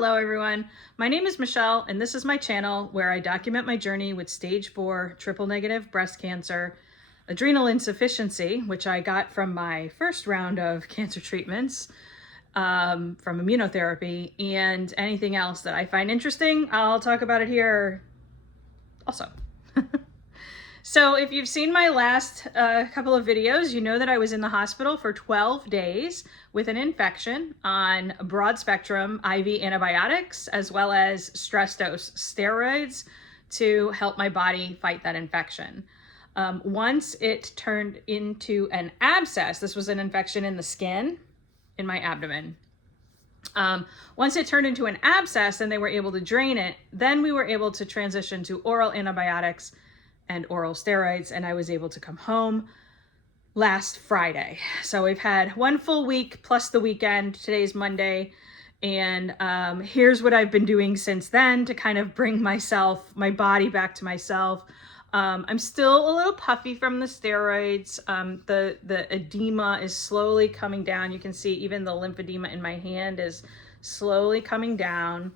Hello everyone, my name is Michelle and this is my channel where I document my journey with stage 4 triple negative breast cancer, adrenal insufficiency, which I got from my first round of cancer treatments from immunotherapy, and anything else that I find interesting. I'll talk about it here also. So if you've seen my last couple of videos, you know that I was in the hospital for 12 days with an infection on broad spectrum IV antibiotics, as well as stress dose steroids to help my body fight that infection. Once it turned into an abscess, this was an infection in the skin in my abdomen. Once it turned into an abscess and they were able to drain it, then we were able to transition to oral antibiotics and oral steroids, and I was able to come home last Friday. So we've had one full week plus the weekend. Today's Monday, and here's what I've been doing since then to kind of bring my body back to myself. I'm still a little puffy from the steroids. The edema is slowly coming down. You can see even the lymphedema in my hand is slowly coming down.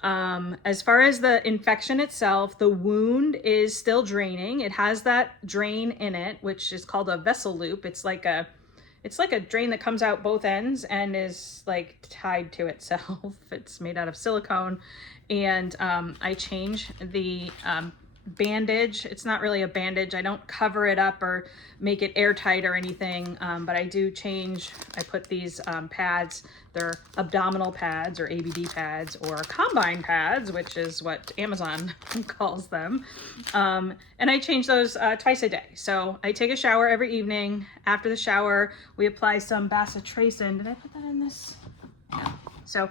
As far as the infection itself, the wound is still draining. It has that drain in it, which is called a vessel loop. It's like a drain that comes out both ends and is like tied to itself. It's made out of silicone, and I change the bandage. It's not really a bandage. I don't cover it up or make it airtight or anything, but I do change. I put these pads. They're abdominal pads or ABD pads or combine pads, which is what Amazon calls them. And I change those twice a day. So I take a shower every evening. After the shower, we apply some bacitracin. Did I put that in this? No. So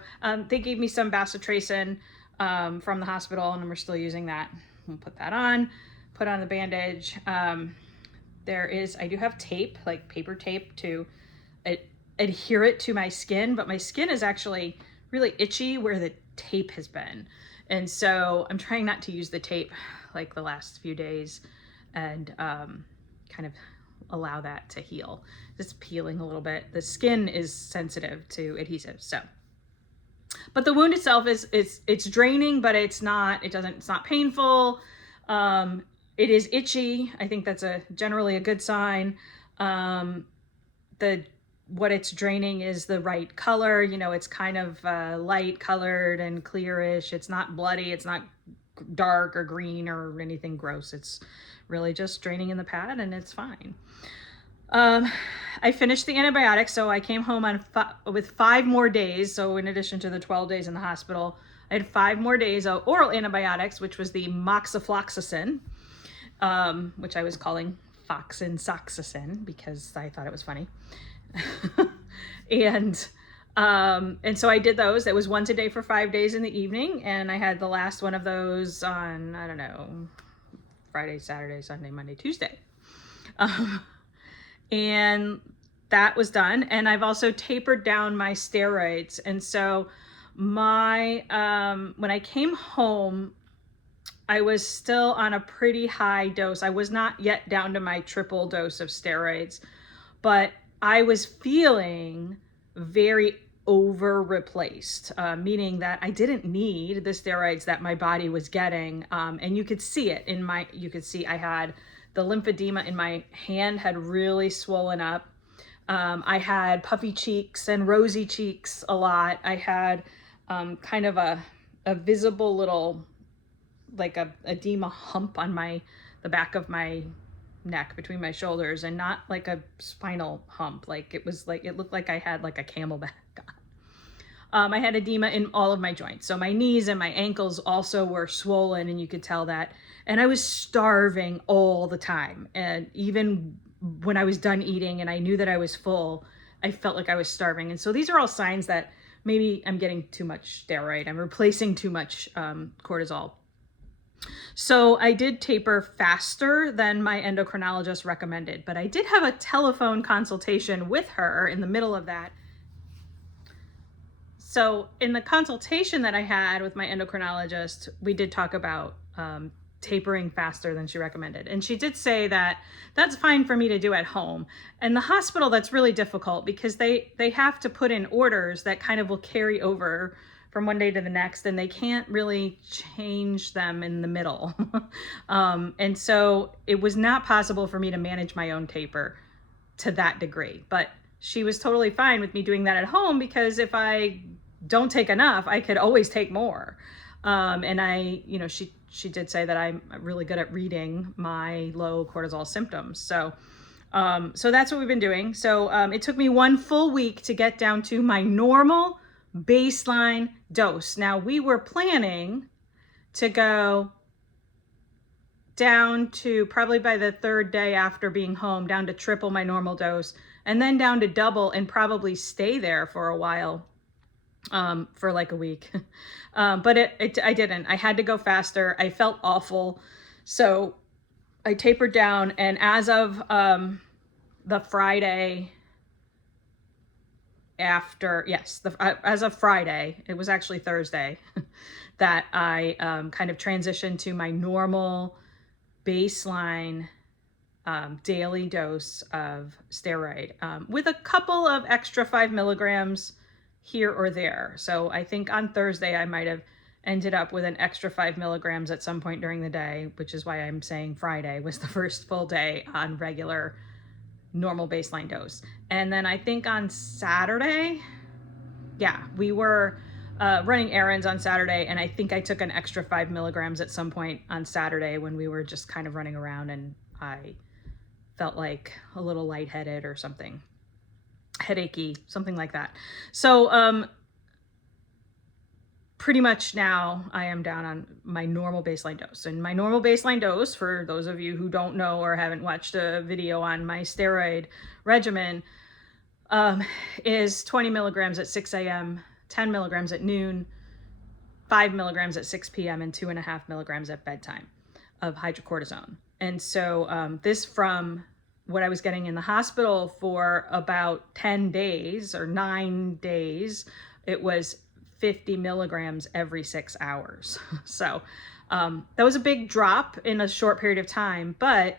they gave me some bacitracin from the hospital, and we're still using that. We'll put that on, put on the bandage. I do have tape, like paper tape, to adhere it to my skin, but my skin is actually really itchy where the tape has been. And so I'm trying not to use the tape like the last few days, and kind of allow that to heal. It's peeling a little bit. The skin is sensitive to adhesives, so. But the wound itself it's draining, but it's not painful. It is itchy. I think that's generally a good sign. What it's draining is the right color. You know, it's kind of light colored and clearish. It's not bloody. It's not dark or green or anything gross. It's really just draining in the pad, and it's fine. I finished the antibiotics, so I came home with 5 more days. So in addition to the 12 days in the hospital, I had 5 more days of oral antibiotics, which was the moxifloxacin, which I was calling foxensoxacin because I thought it was funny. and so I did those. It was once a day for 5 days in the evening, and I had the last one of those on, I don't know, Friday, Saturday, Sunday, Monday, Tuesday. And that was done. And I've also tapered down my steroids. And so when I came home, I was still on a pretty high dose. I was not yet down to my triple dose of steroids, but I was feeling very over replaced, meaning that I didn't need the steroids that my body was getting. And you could see it I had the lymphedema in my hand had really swollen up. I had puffy cheeks and rosy cheeks a lot. I had kind of a visible little, like a edema hump on the back of my neck between my shoulders, and not like a spinal hump. It looked like I had like a camelback on. I had edema in all of my joints. So my knees and my ankles also were swollen, and you could tell that. And I was starving all the time. And even when I was done eating and I knew that I was full, I felt like I was starving. And so these are all signs that maybe I'm getting too much steroid. I'm replacing too much cortisol. So I did taper faster than my endocrinologist recommended, but I did have a telephone consultation with her in the middle of that. So in the consultation that I had with my endocrinologist, we did talk about tapering faster than she recommended. And she did say that that's fine for me to do at home. And the hospital, that's really difficult because they have to put in orders that kind of will carry over from one day to the next, and they can't really change them in the middle. And so it was not possible for me to manage my own taper to that degree. But she was totally fine with me doing that at home, because if I don't take enough, I could always take more. And I, you know, she did say that I'm really good at reading my low cortisol symptoms. So that's what we've been doing. So it took me 1 full week to get down to my normal baseline dose. Now, we were planning to go down to, probably by the 3rd day after being home, down to triple my normal dose, and then down to double, and probably stay there for a while, for like a week. But I didn't. I had to go faster. I felt awful. So I tapered down, and as of the Friday after, yes, as of Friday, it was actually Thursday, that I kind of transitioned to my normal baseline daily dose of steroid, with a couple of extra 5 milligrams here or there. So I think on Thursday I might have ended up with an extra 5 milligrams at some point during the day, which is why I'm saying Friday was the first full day on regular normal baseline dose. And then I think on Saturday, yeah, we were running errands on Saturday, and I think I took an extra 5 milligrams at some point on Saturday when we were just kind of running around, and I felt like a little lightheaded or something, headachy, something like that. So pretty much now I am down on my normal baseline dose. And my normal baseline dose, for those of you who don't know or haven't watched a video on my steroid regimen, is 20 milligrams at 6 a.m., 10 milligrams at noon, 5 milligrams at 6 p.m., and 2.5 milligrams at bedtime of hydrocortisone. And so this, from what I was getting in the hospital for about 10 days or 9 days, it was 50 milligrams every 6 hours. So that was a big drop in a short period of time, but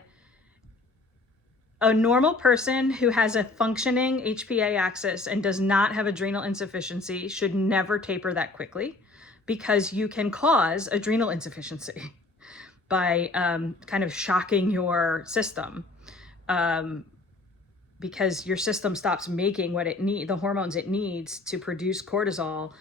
a normal person who has a functioning HPA axis and does not have adrenal insufficiency should never taper that quickly, because you can cause adrenal insufficiency by kind of shocking your system, because your system stops making what it needs, the hormones it needs to produce cortisol,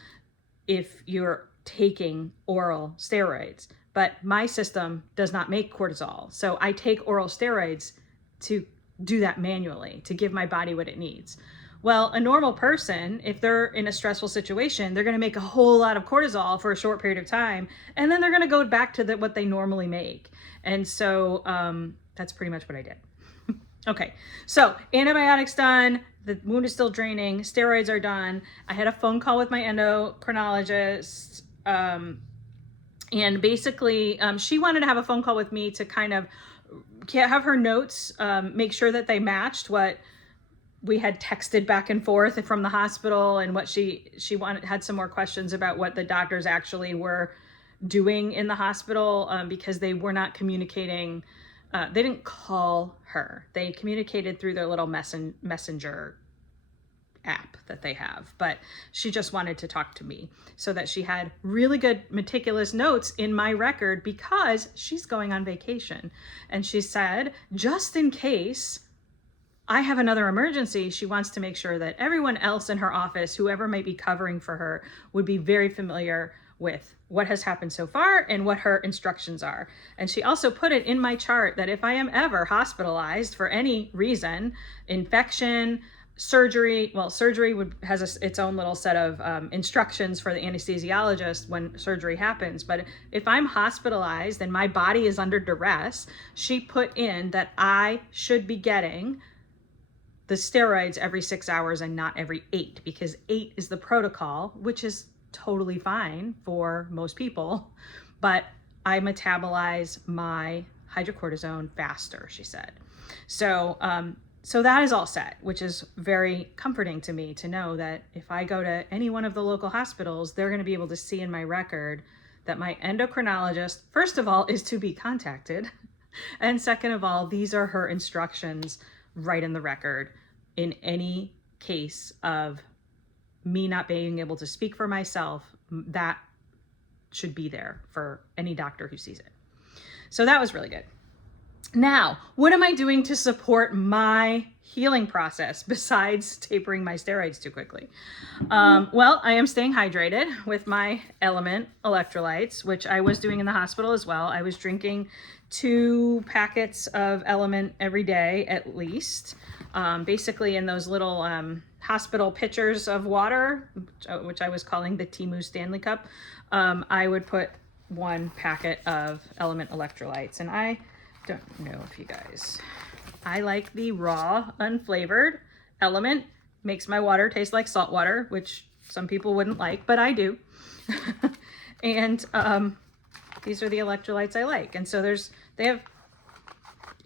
if you're taking oral steroids. But my system does not make cortisol, so I take oral steroids to do that manually, to give my body what it needs. Well, a normal person, if they're in a stressful situation, they're going to make a whole lot of cortisol for a short period of time, and then they're going to go back to what they normally make. And so that's pretty much what I did. Okay, so antibiotics done, the wound is still draining, steroids are done. I had a phone call with my endocrinologist, and basically she wanted to have a phone call with me to kind of have her notes, make sure that they matched what we had texted back and forth from the hospital, and what she had some more questions about what the doctors actually were doing in the hospital, because they were not communicating. They didn't call her. They communicated through their little messenger app that they have, but she just wanted to talk to me so that she had really good, meticulous notes in my record, because she's going on vacation. And she said, just in case I have another emergency, she wants to make sure that everyone else in her office, whoever might be covering for her, would be very familiar with what has happened so far and what her instructions are. And she also put it in my chart that if I am ever hospitalized for any reason, infection, surgery, well, surgery has its own little set of instructions for the anesthesiologist when surgery happens. But if I'm hospitalized and my body is under duress, she put in that I should be getting the steroids every 6 hours and not every 8, because 8 is the protocol, which is totally fine for most people, but I metabolize my hydrocortisone faster, she said. So that is all set, which is very comforting to me to know that if I go to any one of the local hospitals, they're going to be able to see in my record that my endocrinologist, first of all, is to be contacted. And second of all, these are her instructions right in the record in any case of me not being able to speak for myself, that should be there for any doctor who sees it. So that was really good. Now, what am I doing to support my healing process besides tapering my steroids too quickly? Well, I am staying hydrated with my Element electrolytes, which I was doing in the hospital as well. I was drinking 2 packets of Element every day at least, basically in those little hospital pitchers of water, which I was calling the Timu Stanley Cup. I would put 1 packet of Element electrolytes, and I don't know if you guys, I like the raw, unflavored Element. Makes my water taste like salt water, which some people wouldn't like, but I do. And these are the electrolytes I like. And so they have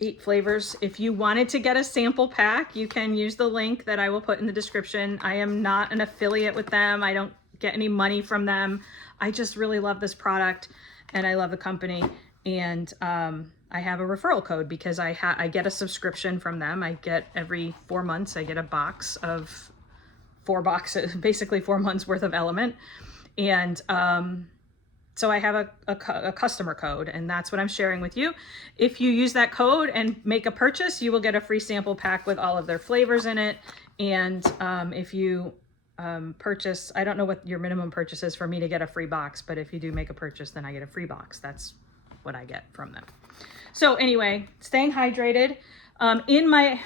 8 flavors. If you wanted to get a sample pack, you can use the link that I will put in the description. I am not an affiliate with them. I don't get any money from them. I just really love this product and I love the company. And I have a referral code because I get a subscription from them. I get every 4 months, I get a box of 4 boxes, basically 4 months worth of Element. And so I have a customer code, and that's what I'm sharing with you. If you use that code and make a purchase, you will get a free sample pack with all of their flavors in it. And if you purchase, I don't know what your minimum purchase is for me to get a free box, but if you do make a purchase, then I get a free box. That's what I get from them. So anyway, staying hydrated. In my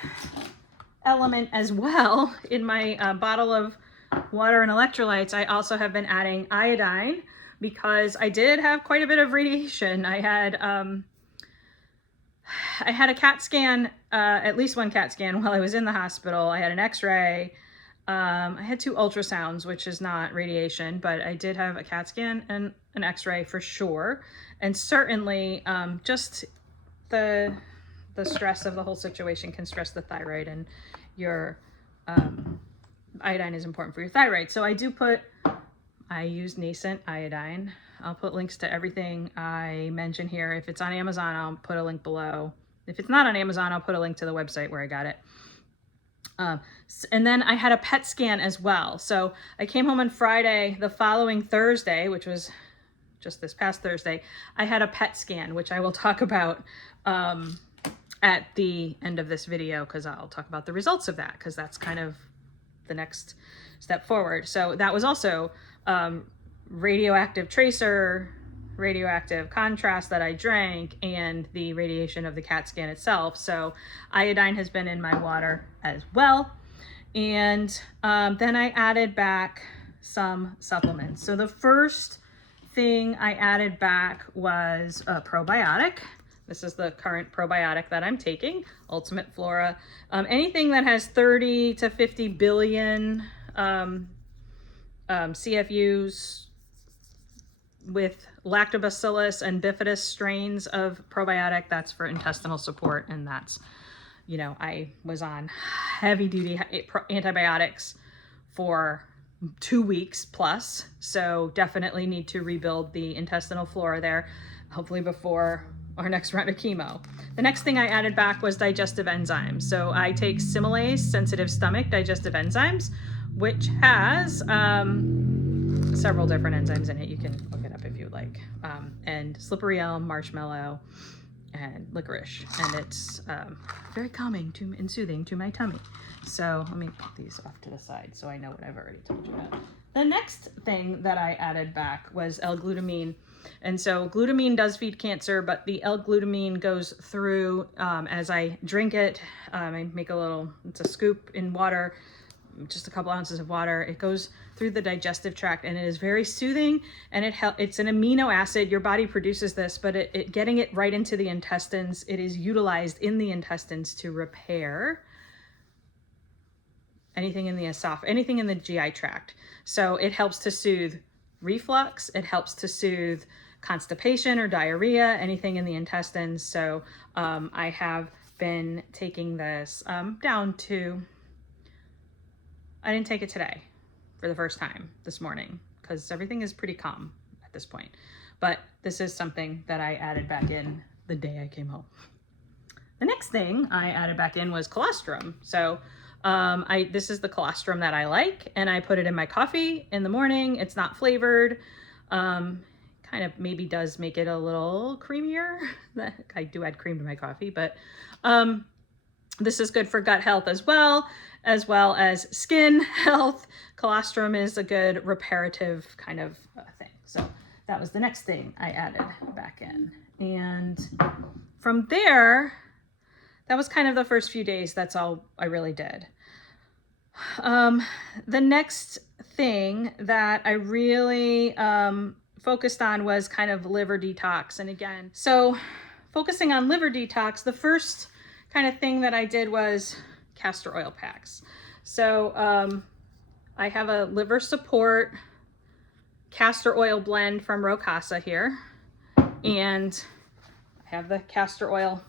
Element as well, in my bottle of water and electrolytes, I also have been adding iodine because I did have quite a bit of radiation. I had a CAT scan, at least 1 CAT scan while I was in the hospital. I had an x-ray. I had 2 ultrasounds, which is not radiation, but I did have a CAT scan and an x-ray for sure. And certainly just the stress of the whole situation can stress the thyroid, and your iodine is important for your thyroid. So I use nascent iodine. I'll put links to everything I mention here. If it's on Amazon, I'll put a link below. If it's not on Amazon, I'll put a link to the website where I got it. And then I had a PET scan as well. So I came home on Friday. The following Thursday, which was just this past Thursday, I had a PET scan, which I will talk about at the end of this video, because I'll talk about the results of that, because that's kind of the next step forward. So that was also radioactive tracer, radioactive contrast that I drank, and the radiation of the CAT scan itself. So iodine has been in my water as well. And then I added back some supplements. So the first thing I added back was a probiotic. This is the current probiotic that I'm taking, Ultimate Flora. Anything that has 30 to 50 billion CFUs with lactobacillus and bifidus strains of probiotic, that's for intestinal support. And that's, you know, I was on heavy duty antibiotics for 2 weeks plus. So definitely need to rebuild the intestinal flora there, hopefully before our next round of chemo. The next thing I added back was digestive enzymes. So I take Similase, sensitive stomach digestive enzymes, which has several different enzymes in it. You can look it up if you like. And slippery elm, marshmallow, and licorice. And it's very calming and soothing to my tummy. So let me put these off to the side so I know what I've already told you about. The next thing that I added back was L-glutamine. And so glutamine does feed cancer, but the L-glutamine goes through as I drink it. I make it's a scoop in water, just a couple ounces of water. It goes through the digestive tract, and it is very soothing, and it's an amino acid. Your body produces this, but getting it right into the intestines, it is utilized in the intestines to repair anything in the anything in the GI tract. So it helps to soothe reflux. It helps to soothe constipation or diarrhea, anything in the intestines. So I have been taking this down to, I didn't take it today for the first time this morning because everything is pretty calm at this point. But this is something that I added back in the day I came home. The next thing I added back in was colostrum. So This is the colostrum that I like, and I put it in my coffee in the morning. It's not flavored. Kind of maybe does make it a little creamier. I do add cream to my coffee, but this is good for gut health as well as skin health. Colostrum is a good reparative kind of thing. So that was the next thing I added back in. And from there, that was kind of the first few days. That's all I really did. The next thing that I really focused on was kind of liver detox. And again, so focusing on liver detox, the first kind of thing that I did was castor oil packs. So I have a liver support castor oil blend from Rocasa here, and I have the castor oil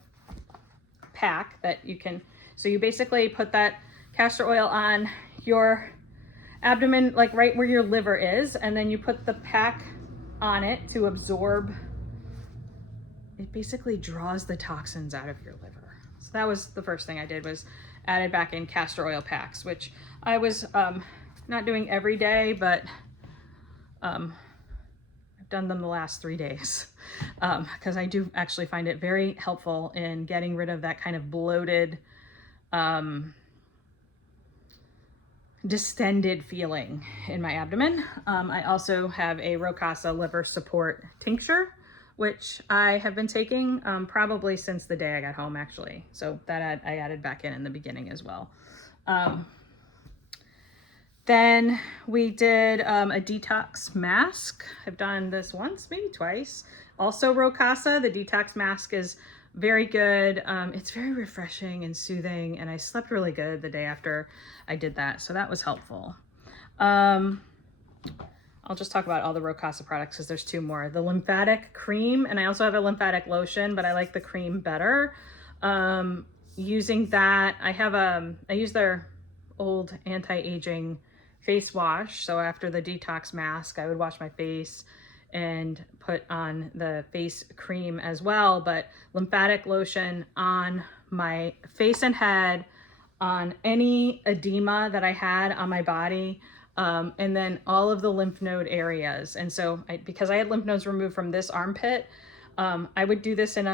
pack that you can, so you basically put that castor oil on your abdomen, like right where your liver is, and then you put the pack on it to absorb. It basically draws the toxins out of your liver. So that was the first thing I did, was added back in castor oil packs, which I was not doing every day, but I've done them the last 3 days because I do actually find it very helpful in getting rid of that kind of bloated, distended feeling in my abdomen. I also have a Rocasa liver support tincture, which I have been taking probably since the day I got home, actually. So that I added back in the beginning as well. Then we did a detox mask. I've done this once, maybe twice. Also Rocasa, the detox mask is very good. It's very refreshing and soothing, and I slept really good the day after I did that, so that was helpful. I'll just talk about all the Rocasa products because there's 2 more. The Lymphatic Cream, and I also have a lymphatic lotion, but I like the cream better. Using that, I use their old anti-aging face wash. So after the detox mask, I would wash my face and put on the face cream as well, but lymphatic lotion on my face and head, on any edema that I had on my body, and then all of the lymph node areas. And so because I had lymph nodes removed from this armpit, I would do this in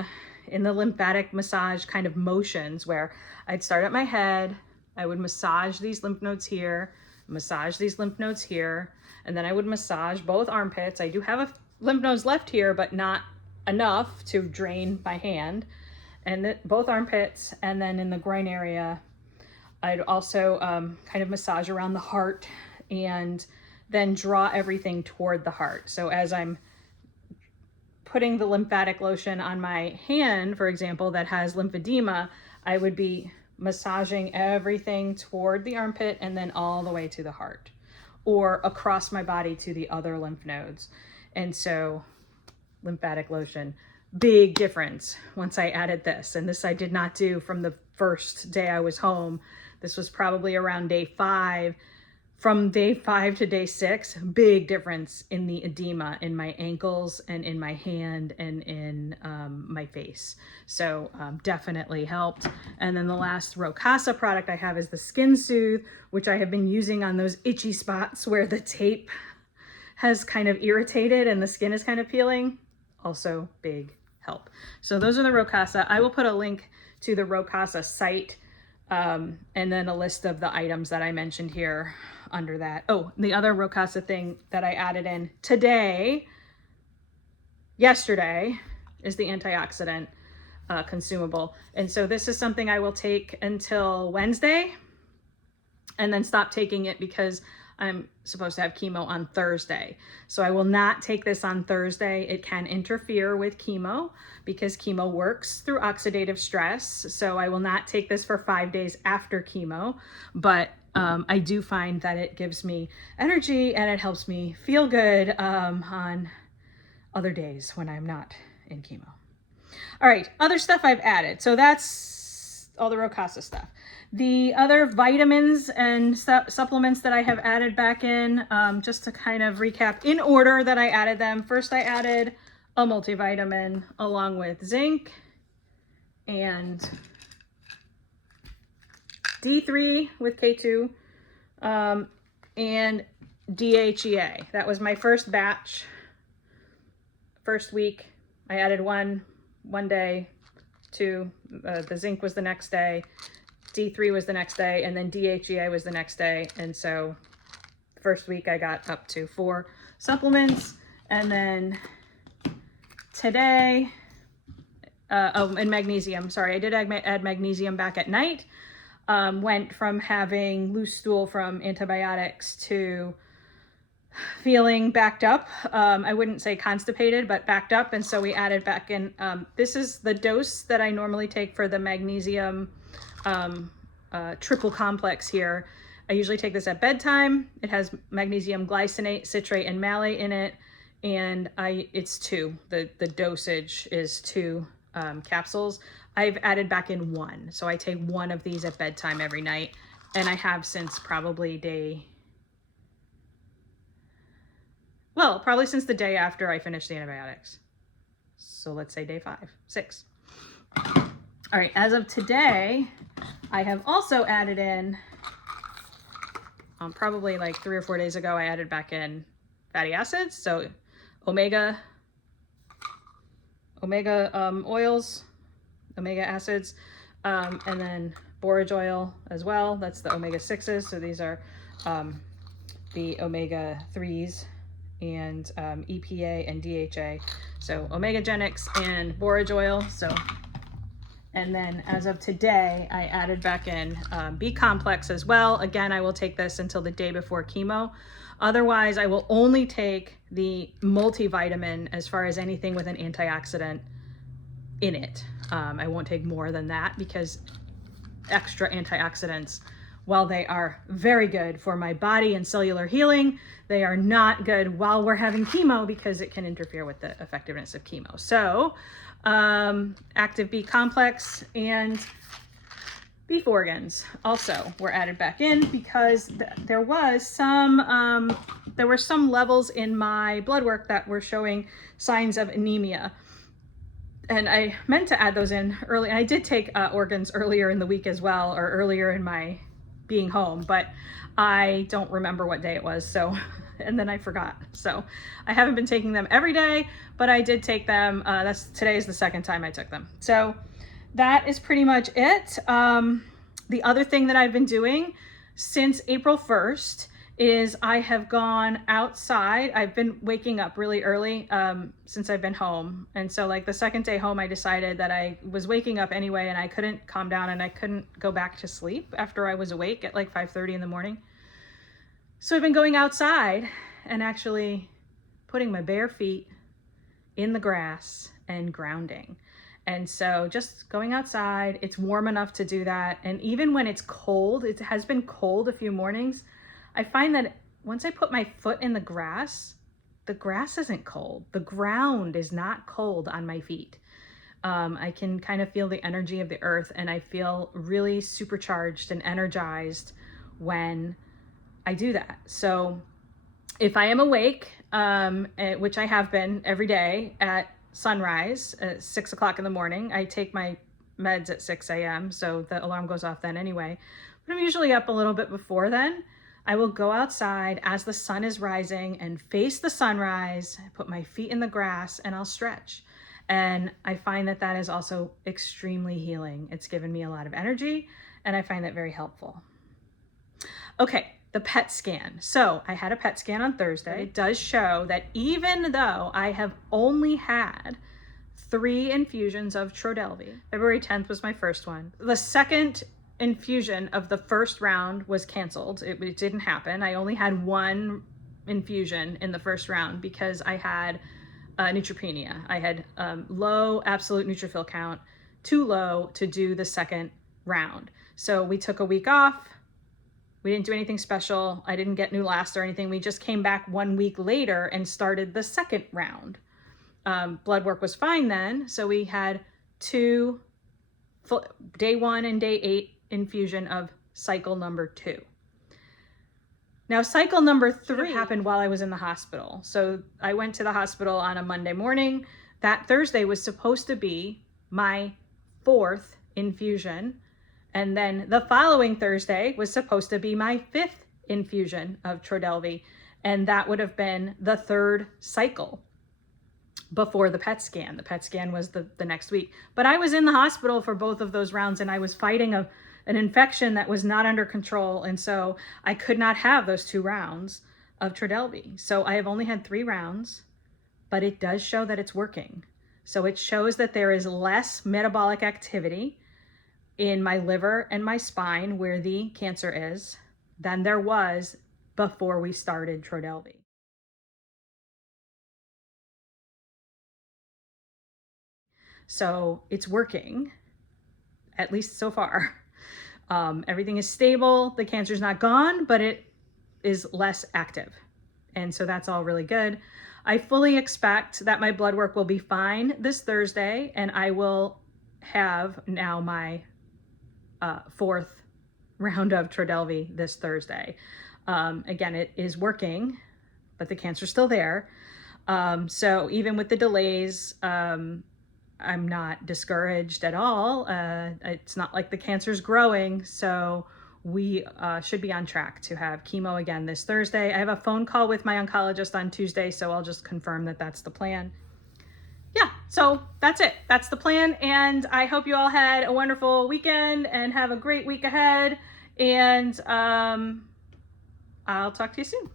the lymphatic massage kind of motions, where I'd start at my head, I would massage these lymph nodes here, massage these lymph nodes here, and then I would massage both armpits. I do have a lymph nodes left here, but not enough to drain my hand, and both armpits. And then in the groin area, I'd also kind of massage around the heart and then draw everything toward the heart. So as I'm putting the lymphatic lotion on my hand, for example, that has lymphedema, I would be massaging everything toward the armpit and then all the way to the heart, or across my body to the other lymph nodes. And so lymphatic lotion, big difference once I added this. And this I did not do from the first day I was home. This was probably around day 5. From day 5 to day 6, big difference in the edema in my ankles and in my hand and in my face. So definitely helped. And then the last Rocasa product I have is the Skin Soothe, which I have been using on those itchy spots where the tape has kind of irritated and the skin is kind of peeling. Also big help. So those are the Rocasa. I will put a link to the Rocasa site and then a list of the items that I mentioned here under that. Oh, the other Rocasa thing that I added in yesterday, is the Antioxidant Consumable. And so this is something I will take until Wednesday and then stop taking it because I'm supposed to have chemo on Thursday. So I will not take this on Thursday. It can interfere with chemo because chemo works through oxidative stress. So I will not take this for 5 days after chemo, but I do find that it gives me energy and it helps me feel good on other days when I'm not in chemo. All right, other stuff I've added. So that's all the Rocasa stuff. The other vitamins and supplements that I have added back in, just to kind of recap in order that I added them. First, I added a multivitamin along with zinc and D3 with K2, and DHEA. That was my first batch. First week, I added one day, two, the zinc was the next day, D3 was the next day, and then DHEA was the next day. And so first week I got up to 4 supplements. And then today, and magnesium, sorry, I did add magnesium back at night. Went from having loose stool from antibiotics to feeling backed up. I wouldn't say constipated, but backed up. And so we added back in, this is the dose that I normally take for the magnesium triple complex here. I usually take this at bedtime. It has magnesium glycinate, citrate, and malate in it. And it's 2. The dosage is 2 capsules. I've added back in 1. So I take 1 of these at bedtime every night. And I have since probably probably since the day after I finished the antibiotics. So let's say day 5, 6. All right, as of today, I have also added in, probably like 3 or 4 days ago, I added back in fatty acids. So omega oils, omega acids, and then borage oil as well. That's the omega 6s. So these are the omega 3s and EPA and DHA. So omegagenics and borage oil. So, and then as of today, I added back in B complex as well. Again, I will take this until the day before chemo. Otherwise, I will only take the multivitamin as far as anything with an antioxidant in it. I won't take more than that because extra antioxidants, while they are very good for my body and cellular healing, they are not good while we're having chemo because it can interfere with the effectiveness of chemo. So active B complex and beef organs also were added back in because there were some levels in my blood work that were showing signs of anemia. And I meant to add those in early. I did take organs earlier in the week as well, or earlier in my being home, but I don't remember what day it was. So, and then I forgot. So I haven't been taking them every day, but I did take them. Today is the second time I took them. So that is pretty much it. The other thing that I've been doing since April 1st is I have gone outside. I've been waking up really early since I've been home. And so like the second day home, I decided that I was waking up anyway and I couldn't calm down and I couldn't go back to sleep after I was awake at like 5:30 in the morning. So I've been going outside and actually putting my bare feet in the grass and grounding. And so just going outside, it's warm enough to do that. And even when it's cold, it has been cold a few mornings, I find that once I put my foot in the grass isn't cold. The ground is not cold on my feet. I can kind of feel the energy of the earth and I feel really supercharged and energized when I do that. So if I am awake, which I have been every day at sunrise at 6 o'clock in the morning, I take my meds at 6 a.m. So the alarm goes off then anyway, but I'm usually up a little bit before then. I will go outside as the sun is rising and face the sunrise, put my feet in the grass and I'll stretch. And I find that that is also extremely healing. It's given me a lot of energy and I find that very helpful. Okay, the PET scan. So I had a PET scan on Thursday. It does show that even though I have only had 3 infusions of Trodelvy, February 10th was my first one. The second infusion of the first round was canceled. It didn't happen. I only had 1 infusion in the first round because I had neutropenia. I had low absolute neutrophil count, too low to do the second round. So we took a week off. We didn't do anything special. I didn't get Neulasta or anything. We just came back 1 week later and started the second round. Blood work was fine then. So we had 2 day 1 and day 8 infusion of cycle number 2. Now cycle number 3 happened while I was in the hospital. So I went to the hospital on a Monday morning. That Thursday was supposed to be my 4th infusion. And then the following Thursday was supposed to be my 5th infusion of Trodelvy. And that would have been the 3rd cycle before the PET scan. The PET scan was the next week. But I was in the hospital for both of those rounds, and I was fighting an infection that was not under control. And so I could not have those 2 rounds of Trodelvy. So I have only had 3 rounds, but it does show that it's working. So it shows that there is less metabolic activity in my liver and my spine, where the cancer is, than there was before we started Trodelvy. So it's working, at least so far. Everything is stable. The cancer's not gone, but it is less active. And so that's all really good. I fully expect that my blood work will be fine this Thursday, and I will have now my 4th round of Trodelvy this Thursday. Again, it is working, but the cancer's still there. So even with the delays, I'm not discouraged at all. It's not like the cancer's growing, so we should be on track to have chemo again this Thursday. I have a phone call with my oncologist on Tuesday, so I'll just confirm that that's the plan. Yeah, so that's it. That's the plan, and I hope you all had a wonderful weekend and have a great week ahead, and I'll talk to you soon.